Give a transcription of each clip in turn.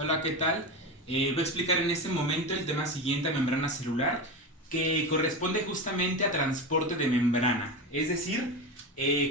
Hola, ¿qué tal? Voy a explicar en este momento el tema siguiente a membrana celular, que corresponde justamente a transporte de membrana. Es decir,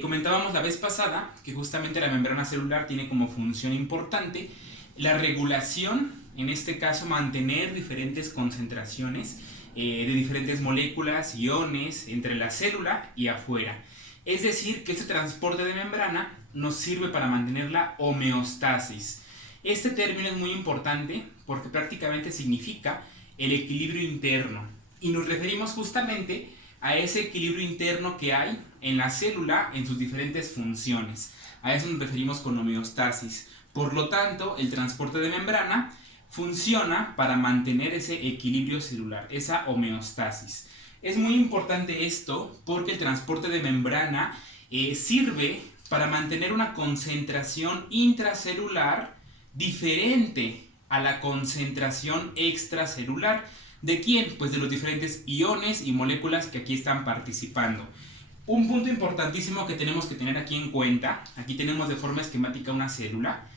comentábamos la vez pasada que justamente la membrana celular tiene como función importante la regulación, en este caso mantener diferentes concentraciones de diferentes moléculas, iones, entre la célula y afuera. Es decir, que este transporte de membrana nos sirve para mantener la homeostasis. Este término es muy importante porque prácticamente significa el equilibrio interno y nos referimos justamente a ese equilibrio interno que hay en la célula en sus diferentes funciones. A eso nos referimos con homeostasis. Por lo tanto, el transporte de membrana funciona para mantener ese equilibrio celular, esa homeostasis. Es muy importante esto porque el transporte de membrana sirve para mantener una concentración intracelular diferente a la concentración extracelular. ¿De quién? Pues de los diferentes iones y moléculas que aquí están participando. Un punto importantísimo que tenemos que tener aquí en cuenta, aquí tenemos de forma esquemática una célula,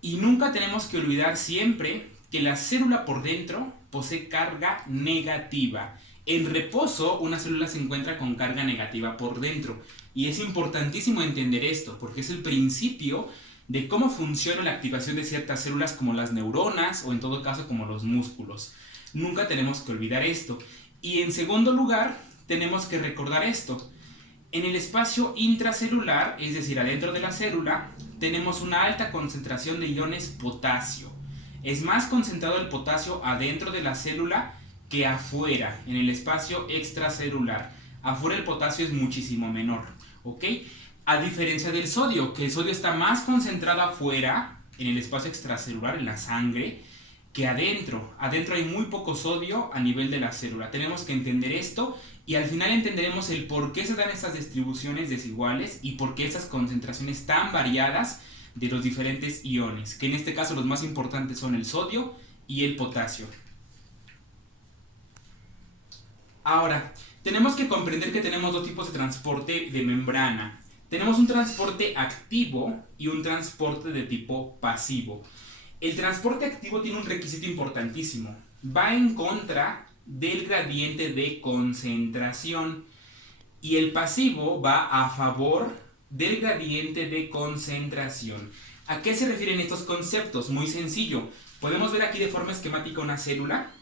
y nunca tenemos que olvidar siempre que la célula por dentro posee carga negativa. En reposo, una célula se encuentra con carga negativa por dentro. Y es importantísimo entender esto, porque es el principio de cómo funciona la activación de ciertas células como las neuronas o en todo caso como los músculos. Nunca tenemos que olvidar esto. Y en segundo lugar, tenemos que recordar esto. En el espacio intracelular, es decir, adentro de la célula, tenemos una alta concentración de iones potasio. Es más concentrado el potasio adentro de la célula que afuera, en el espacio extracelular. Afuera el potasio es muchísimo menor, ¿ok? A diferencia del sodio, que el sodio está más concentrado afuera, en el espacio extracelular, en la sangre, que adentro. Adentro hay muy poco sodio a nivel de la célula. Tenemos que entender esto y al final entenderemos el por qué se dan estas distribuciones desiguales y por qué esas concentraciones tan variadas de los diferentes iones, que en este caso los más importantes son el sodio y el potasio. Ahora, tenemos que comprender que tenemos dos tipos de transporte de membrana. Tenemos un transporte activo y un transporte de tipo pasivo. El transporte activo tiene un requisito importantísimo. Va en contra del gradiente de concentración y el pasivo va a favor del gradiente de concentración. ¿A qué se refieren estos conceptos? Muy sencillo. Podemos ver aquí de forma esquemática una célula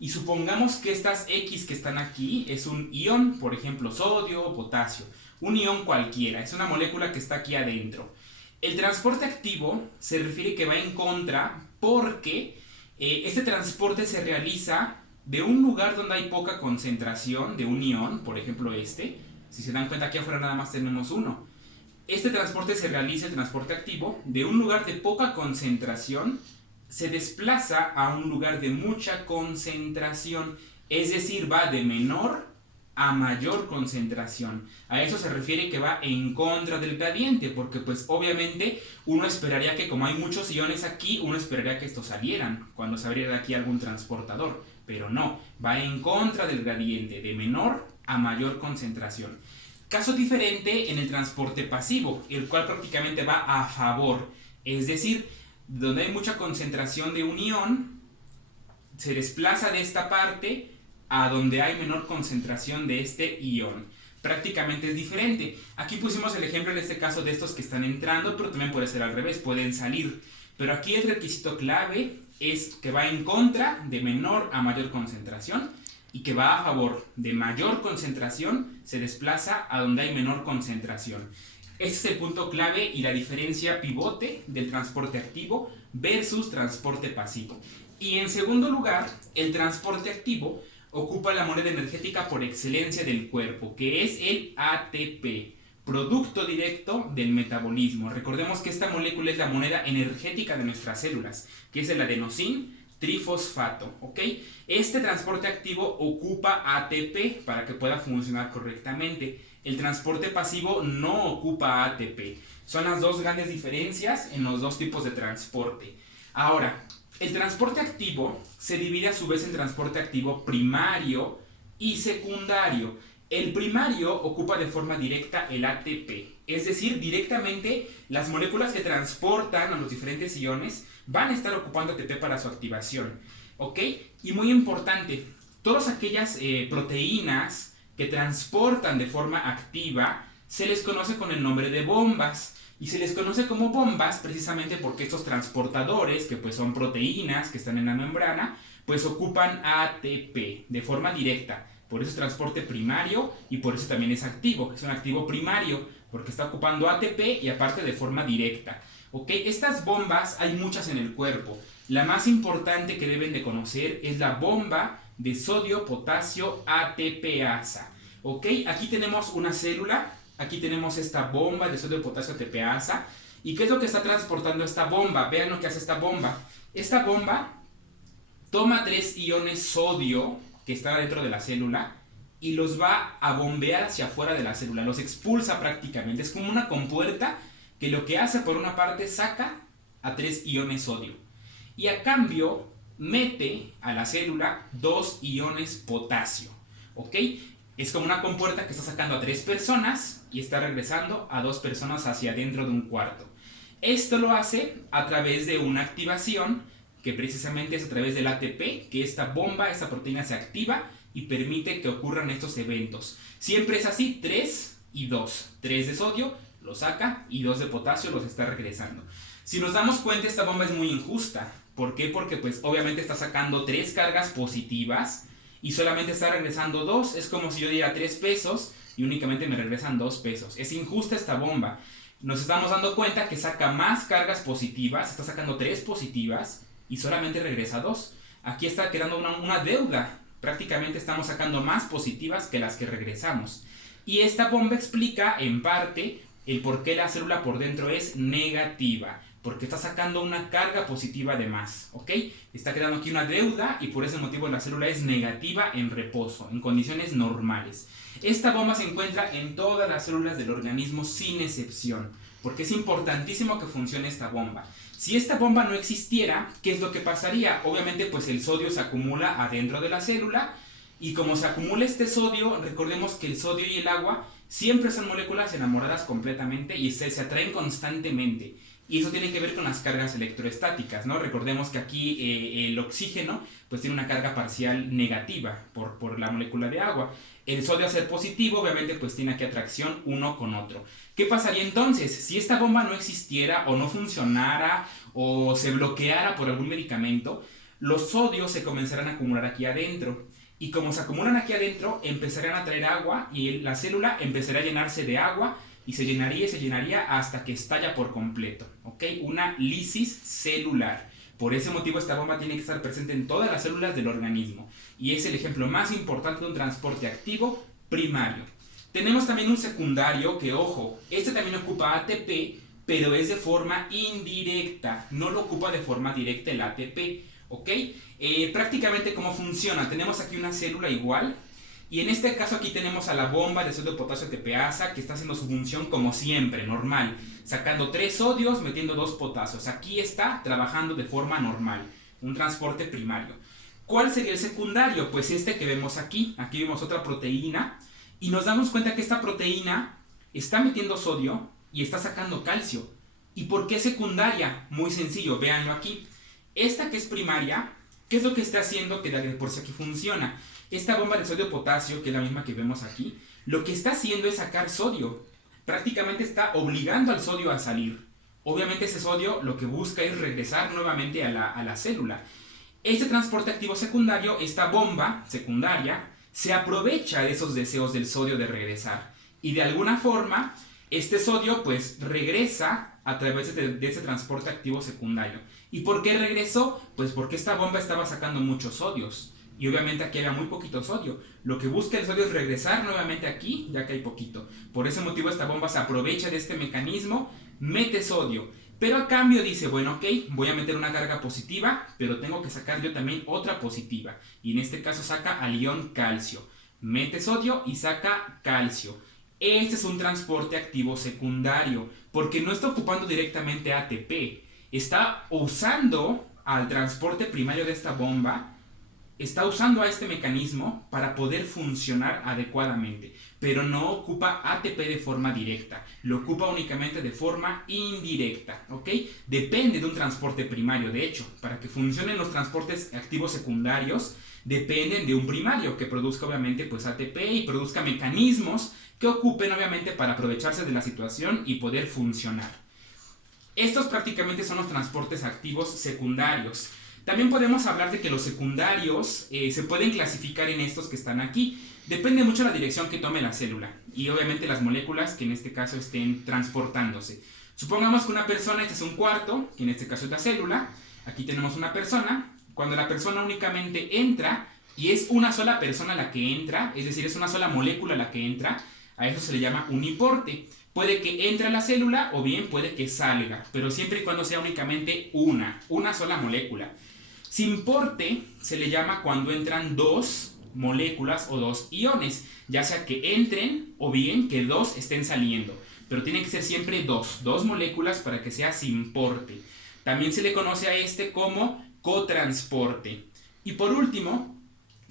y supongamos que estas X que están aquí es un ion, por ejemplo sodio o potasio. Un ion cualquiera, es una molécula que está aquí adentro. El transporte activo se refiere que va en contra porque este transporte se realiza de un lugar donde hay poca concentración de un ion, por ejemplo este. Si se dan cuenta, aquí afuera nada más tenemos uno. Este transporte se realiza, el transporte activo, de un lugar de poca concentración, se desplaza a un lugar de mucha concentración. Es decir, va de menor a mayor concentración. A eso se refiere que va en contra del gradiente, porque pues obviamente uno esperaría que como hay muchos iones aquí, uno esperaría que estos salieran cuando se abriera aquí algún transportador, pero no, va en contra del gradiente, de menor a mayor concentración. Caso diferente en el transporte pasivo, el cual prácticamente va a favor, es decir, donde hay mucha concentración de un ion, se desplaza de esta parte a donde hay menor concentración de este ion. Prácticamente es diferente. Aquí pusimos el ejemplo en este caso de estos que están entrando, pero también puede ser al revés, pueden salir. Pero aquí el requisito clave es que va en contra de menor a mayor concentración y que va a favor de mayor concentración, se desplaza a donde hay menor concentración. Este es el punto clave y la diferencia pivote del transporte activo versus transporte pasivo. Y en segundo lugar, el transporte activo ocupa la moneda energética por excelencia del cuerpo, que es el ATP, producto directo del metabolismo. Recordemos que esta molécula es la moneda energética de nuestras células, que es el adenosín trifosfato, ¿ok? Este transporte activo ocupa ATP para que pueda funcionar correctamente. El transporte pasivo no ocupa ATP. Son las dos grandes diferencias en los dos tipos de transporte. Ahora, el transporte activo se divide a su vez en transporte activo primario y secundario. El primario ocupa de forma directa el ATP, es decir, directamente las moléculas que transportan a los diferentes iones van a estar ocupando ATP para su activación, ¿ok? Y muy importante, todas aquellas proteínas que transportan de forma activa se les conoce con el nombre de bombas. Y se les conoce como bombas precisamente porque estos transportadores, que pues son proteínas que están en la membrana, pues ocupan ATP de forma directa. Por eso es transporte primario y por eso también es activo. Es un activo primario porque está ocupando ATP y aparte de forma directa. ¿Ok? Estas bombas hay muchas en el cuerpo. La más importante que deben de conocer es la bomba de sodio, potasio, ATPasa. ¿Ok? Aquí tenemos una célula. Aquí tenemos esta bomba de sodio, potasio, ATPasa. ¿Y qué es lo que está transportando esta bomba? Vean lo que hace esta bomba. Esta bomba toma 3 iones sodio que están dentro de la célula y los va a bombear hacia afuera de la célula. Los expulsa prácticamente. Es como una compuerta que lo que hace por una parte saca a 3 iones sodio. Y a cambio mete a la célula 2 iones potasio. ¿Ok? Es como una compuerta que está sacando a 3 personas y está regresando a 2 personas hacia adentro de un cuarto. Esto lo hace a través de una activación que precisamente es a través del ATP, que esta bomba, esta proteína se activa y permite que ocurran estos eventos. Siempre es así, 3 y 2. 3 de sodio lo saca y 2 de potasio los está regresando. Si nos damos cuenta, esta bomba es muy injusta. ¿Por qué? Porque pues obviamente está sacando 3 cargas positivas y solamente está regresando 2. Es como si yo diera 3 pesos y únicamente me regresan 2 pesos. Es injusta esta bomba. Nos estamos dando cuenta que saca más cargas positivas, está sacando 3 positivas y solamente regresa 2. Aquí está quedando una deuda. Prácticamente estamos sacando más positivas que las que regresamos. Y esta bomba explica en parte el por qué la célula por dentro es negativa. Porque está sacando una carga positiva de más, ¿ok? Está quedando aquí una deuda y por ese motivo la célula es negativa en reposo, en condiciones normales. Esta bomba se encuentra en todas las células del organismo sin excepción, porque es importantísimo que funcione esta bomba. Si esta bomba no existiera, ¿qué es lo que pasaría? Obviamente pues el sodio se acumula adentro de la célula y como se acumula este sodio, recordemos que el sodio y el agua siempre son moléculas enamoradas completamente y se atraen constantemente. Y eso tiene que ver con las cargas electroestáticas, ¿no? Recordemos que aquí el oxígeno pues tiene una carga parcial negativa por la molécula de agua. El sodio al ser positivo obviamente pues tiene aquí atracción uno con otro. ¿Qué pasaría entonces? Si esta bomba no existiera o no funcionara o se bloqueara por algún medicamento, los sodios se comenzarán a acumular aquí adentro. Y como se acumulan aquí adentro, empezarán a traer agua y la célula empezará a llenarse de agua y se llenaría hasta que estalla por completo, ¿ok? Una lisis celular. Por ese motivo esta bomba tiene que estar presente en todas las células del organismo y es el ejemplo más importante de un transporte activo primario. Tenemos también un secundario que, ojo, este también ocupa ATP, pero es de forma indirecta, no lo ocupa de forma directa el ATP, ¿ok? Prácticamente cómo funciona, tenemos aquí una célula igual. Y en este caso aquí tenemos a la bomba de sodio, potasio, ATPasa que está haciendo su función como siempre, normal. Sacando 3 sodios, metiendo 2 potasios. Aquí está trabajando de forma normal. Un transporte primario. ¿Cuál sería el secundario? Pues este que vemos aquí. Aquí vemos otra proteína. Y nos damos cuenta que esta proteína está metiendo sodio y está sacando calcio. ¿Y por qué secundaria? Muy sencillo, véanlo aquí. Esta que es primaria, ¿qué es lo que está haciendo que por si aquí funciona? Esta bomba de sodio-potasio, que es la misma que vemos aquí, lo que está haciendo es sacar sodio. Prácticamente está obligando al sodio a salir. Obviamente ese sodio lo que busca es regresar nuevamente a la célula. Este transporte activo secundario, esta bomba secundaria, se aprovecha de esos deseos del sodio de regresar. Y de alguna forma, este sodio pues regresa a través de ese transporte activo secundario. ¿Y por qué regresó? Pues porque esta bomba estaba sacando muchos sodios. Y obviamente aquí había muy poquito sodio. Lo que busca el sodio es regresar nuevamente aquí, ya que hay poquito. Por ese motivo esta bomba se aprovecha de este mecanismo, mete sodio. Pero a cambio dice, bueno, ok, voy a meter una carga positiva, pero tengo que sacar yo también otra positiva. Y en este caso saca al ion calcio. Mete sodio y saca calcio. Este es un transporte activo secundario, porque no está ocupando directamente ATP. Está usando al transporte primario de esta bomba está usando a este mecanismo para poder funcionar adecuadamente, pero no ocupa ATP de forma directa, lo ocupa únicamente de forma indirecta, ¿ok? Depende de un transporte primario, de hecho, para que funcionen los transportes activos secundarios, dependen de un primario que produzca obviamente pues ATP y produzca mecanismos que ocupen obviamente para aprovecharse de la situación y poder funcionar. Estos prácticamente son los transportes activos secundarios. También podemos hablar de que los secundarios se pueden clasificar en estos que están aquí. Depende mucho de la dirección que tome la célula y obviamente las moléculas que en este caso estén transportándose. Supongamos que una persona, este es un cuarto, que en este caso es la célula. Aquí tenemos una persona. Cuando la persona únicamente entra, y es una sola persona la que entra, es decir, es una sola molécula la que entra, a eso se le llama uniporte. Puede que entre a la célula o bien puede que salga, pero siempre y cuando sea únicamente una sola molécula. Simporte se le llama cuando entran dos moléculas o dos iones, ya sea que entren o bien que dos estén saliendo, pero tienen que ser siempre dos moléculas para que sea simporte. También se le conoce a este como cotransporte. Y por último,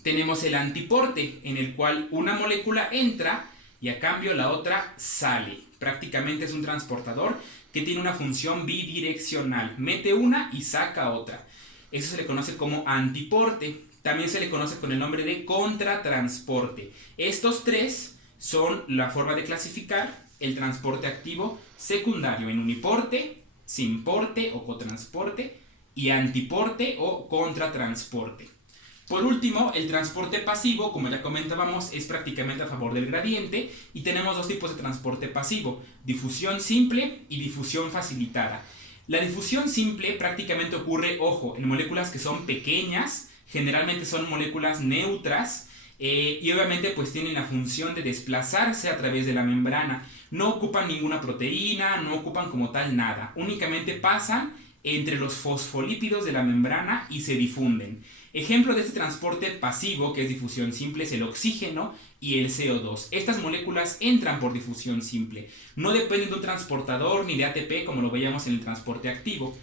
tenemos el antiporte, en el cual una molécula entra y a cambio la otra sale. Prácticamente es un transportador que tiene una función bidireccional, mete una y saca otra. Eso se le conoce como antiporte. También se le conoce con el nombre de contratransporte. Estos tres son la forma de clasificar el transporte activo secundario en uniporte, simporte o cotransporte y antiporte o contratransporte. Por último, el transporte pasivo, como ya comentábamos, es prácticamente a favor del gradiente y tenemos dos tipos de transporte pasivo, difusión simple y difusión facilitada. La difusión simple prácticamente ocurre, ojo, en moléculas que son pequeñas, generalmente son moléculas neutras y obviamente pues tienen la función de desplazarse a través de la membrana. No ocupan ninguna proteína, no ocupan como tal nada, únicamente pasan entre los fosfolípidos de la membrana y se difunden. Ejemplo de este transporte pasivo, que es difusión simple, es el oxígeno y el CO2. Estas moléculas entran por difusión simple. No dependen de un transportador ni de ATP como lo veíamos en el transporte activo.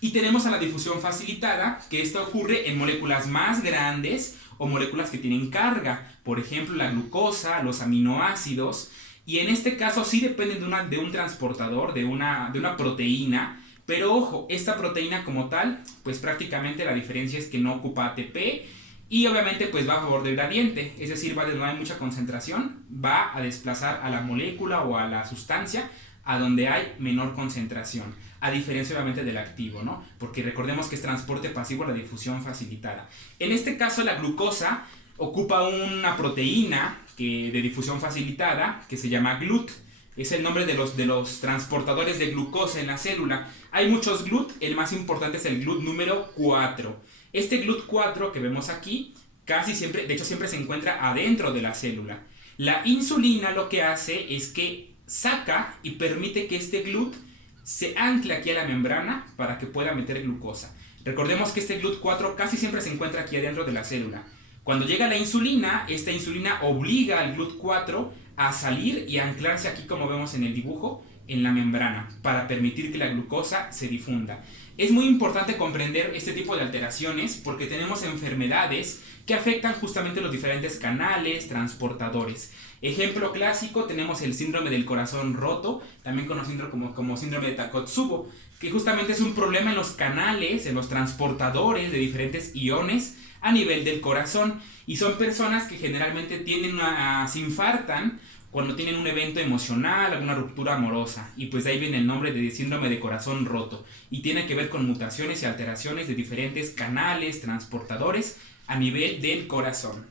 Y tenemos a la difusión facilitada, que esta ocurre en moléculas más grandes o moléculas que tienen carga. Por ejemplo, la glucosa, los aminoácidos. Y en este caso sí dependen de un transportador, de una proteína. Pero ojo, esta proteína como tal, pues prácticamente la diferencia es que no ocupa ATP y obviamente pues va a favor del gradiente, es decir, va de no hay mucha concentración, va a desplazar a la molécula o a la sustancia a donde hay menor concentración, a diferencia obviamente del activo, ¿no? Porque recordemos que es transporte pasivo la difusión facilitada. En este caso la glucosa ocupa una proteína de difusión facilitada que se llama GLUT. Es el nombre de los transportadores de glucosa en la célula. Hay muchos GLUT, el más importante es el GLUT número 4. Este GLUT 4 que vemos aquí, casi siempre, de hecho siempre se encuentra adentro de la célula. La insulina lo que hace es que saca y permite que este GLUT se ancle aquí a la membrana para que pueda meter glucosa. Recordemos que este GLUT 4 casi siempre se encuentra aquí adentro de la célula. Cuando llega la insulina, esta insulina obliga al GLUT 4 a salir y a anclarse aquí como vemos en el dibujo, en la membrana, para permitir que la glucosa se difunda. Es muy importante comprender este tipo de alteraciones porque tenemos enfermedades que afectan justamente los diferentes canales transportadores. Ejemplo clásico, tenemos el síndrome del corazón roto, también conocido como síndrome de Takotsubo, que justamente es un problema en los canales, en los transportadores de diferentes iones a nivel del corazón, y son personas que generalmente se infartan cuando tienen un evento emocional, alguna ruptura amorosa, y pues de ahí viene el nombre de síndrome de corazón roto, y tiene que ver con mutaciones y alteraciones de diferentes canales transportadores a nivel del corazón.